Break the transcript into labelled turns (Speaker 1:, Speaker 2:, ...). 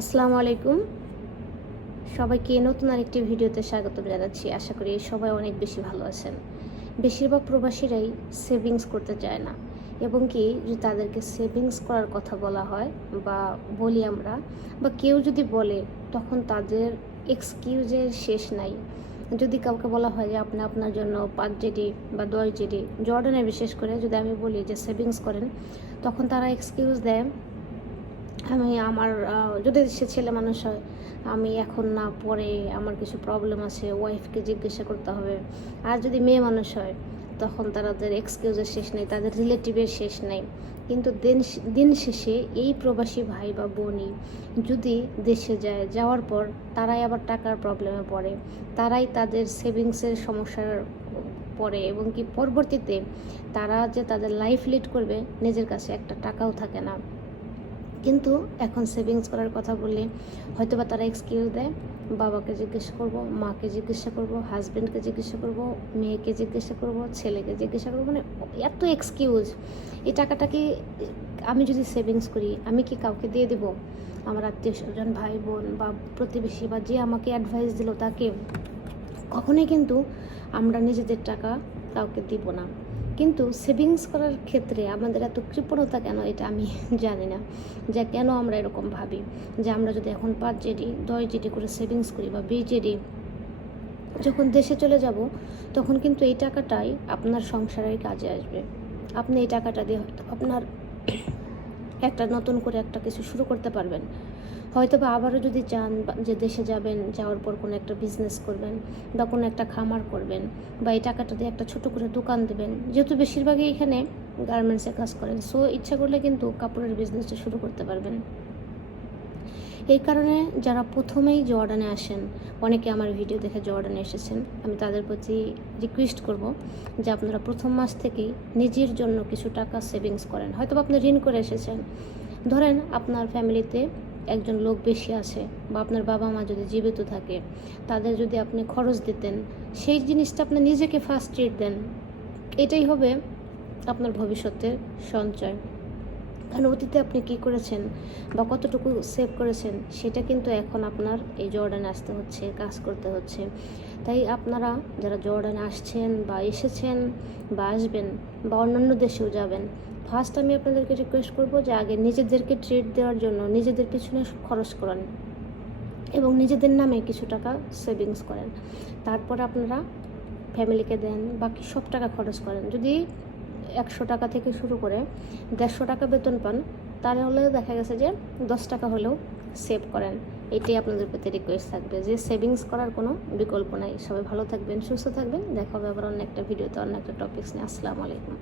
Speaker 1: আসসালামু আলাইকুম। সবাইকে নতুন আরেকটি ভিডিওতে স্বাগত জানাচ্ছি। আশা করি সবাই অনেক বেশি ভালো আছেন। বেশিরভাগ প্রবাসীরাই সেভিংস করতে চায় না। এবং কি যদি তাদেরকে সেভিংস করার কথা বলা হয় বা বলি আমরা, বা কেউ যদি বলে, তখন তাদের এক্সকিউজের শেষ নাই। যদি কাউকে বলা হয় যে, আপনি আপনার জন্য পাঁচ জিডি বা দশ জিডি জর্ডানে বিশেষ করে যদি আমি বলি যে, সেভিংস করেন, তখন তারা এক্সকিউজ দেয় আমি আমার যদি সে ছেলে মানুষ হয়, আমি এখন না পরে আমার কিছু প্রবলেম আছে ওয়াইফকে জিজ্ঞাসা করতে হবে। আর যদি মেয়ে মানুষ হয়, তখন তাদের এক্সকিউজের শেষ নেই, তাদের রিলেটিভের শেষ নেই। কিন্তু দিন দিন শেষে এই প্রবাসী ভাই বা বোনই যদি দেশে যায়, যাওয়ার পর তারাই আবার টাকার প্রবলেমে পড়ে। তারাই তাদের সেভিংসের সমস্যার পড়ে এবং কি পরবর্তীতে তারা যে তাদের লাইফ লিড করবে, নিজের কাছে একটা টাকাও থাকে না। কিন্তু এখন সেভিংস করার কথা বললে হয়তো বা তারা এক্সকিউজ দেয়, বাবাকে জিজ্ঞাসা করব, মাকে জিজ্ঞাসা করব হাজব্যান্ডকে জিজ্ঞাসা করব, মেয়েকে জিজ্ঞাসা করব, ছেলেকে জিজ্ঞাসা করব মানে এত এক্সকিউজ এই টাকাটা কি আমি যদি সেভিংস করি, আমি কি কাউকে দিয়ে দেব? আমার আত্মীয় স্বজন ভাই বোন বা প্রতিবেশী বা যে আমাকে অ্যাডভাইস দিল তাকে, কখনোই কিন্তু আমরা নিজেদের টাকা কাউকে দিব না। কিন্তু সেভিংস করার ক্ষেত্রে আমাদের এত কৃপণতা কেন এটা আমি জানি না। যে কেন আমরা এরকম ভাবি? যে আমরা যদি এখন পাঁচ জেডি, দশ জেডি করে সেভিংস করি বা বিশ জেডি, যখন দেশে চলে যাব, তখন কিন্তু এই টাকাটাই আপনার সংসারের কাজে আসবে। আপনি এই টাকাটা দিয়ে আপনার একটা নতুন করে একটা কিছু শুরু করতে পারবেন। হয়তো বা আবারও যদি চান যে দেশে যাবেন, যাওয়ার পর কোনো একটা বিজনেস করবেন বা কোনো একটা খামার করবেন বা এই টাকাটা দিয়ে একটা ছোট করে দোকান দেবেন, যেহেতু বেশিরভাগই এখানে গার্মেন্টসে কাজ করেন সো ইচ্ছা করলে কিন্তু কাপড়ের বিজনেসটা শুরু করতে পারবেন। এই কারণে যারা প্রথমেই জর্ডানে আসেন, অনেকে আমার ভিডিও দেখে জর্ডানে এসেছেন, আমি তাদের প্রতি রিকোয়েস্ট করব যে আপনারা প্রথম মাস থেকেই নিজের জন্য কিছু টাকা সেভিংস করেন। হয়তো আপনি ঋণ করে এসেছেন। ধরেন আপনার ফ্যামিলিতে একজন লোক বেশি আছে বা আপনার বাবা মা যদি জীবিত থাকে, তাদের যদি আপনি খরচ দিতেন, সেই জিনিসটা আপনি নিজেকে ফার্স্ট ট্রিট দেন। এটাই হবে আপনার ভবিষ্যতের সঞ্চয়। কারণ অতীতে আপনি কি করেছেন বা কতটুকু সেভ করেছেন, সেটা কিন্তু এখন আপনার এই জর্ডানে আসতে হচ্ছে, কাজ করতে হচ্ছে। তাই আপনারা যারা জর্ডানে আসছেন বা এসেছেন বা আসবেন বা অন্যান্য দেশেও যাবেন ফার্স্ট আমি আপনাদেরকে রিকোয়েস্ট করব যে আগে নিজেদেরকে ট্রিট দেওয়ার জন্য নিজেদের পিছনে খরচ করেন এবং নিজেদের নামে কিছু টাকা সেভিংস করেন। তারপর আপনারা ফ্যামিলিকে দেন, বাকি সব টাকা খরচ করেন। যদি একশো টাকা থেকে শুরু করে দেড়শো টাকা বেতন পান তাহলে দেখা গেছে যে দশ টাকা হলেও সেভ করেন। এটাই আপনাদের প্রতি রিকোয়েস্ট থাকবে যে সেভিংস করার কোনো বিকল্প নাই। সবাই ভালো থাকবেন, সুস্থ থাকবেন। দেখা হবে আবার অন্য একটা ভিডিওতে অন্য একটা টপিক্স নিয়ে। আসসালামু আলাইকুম।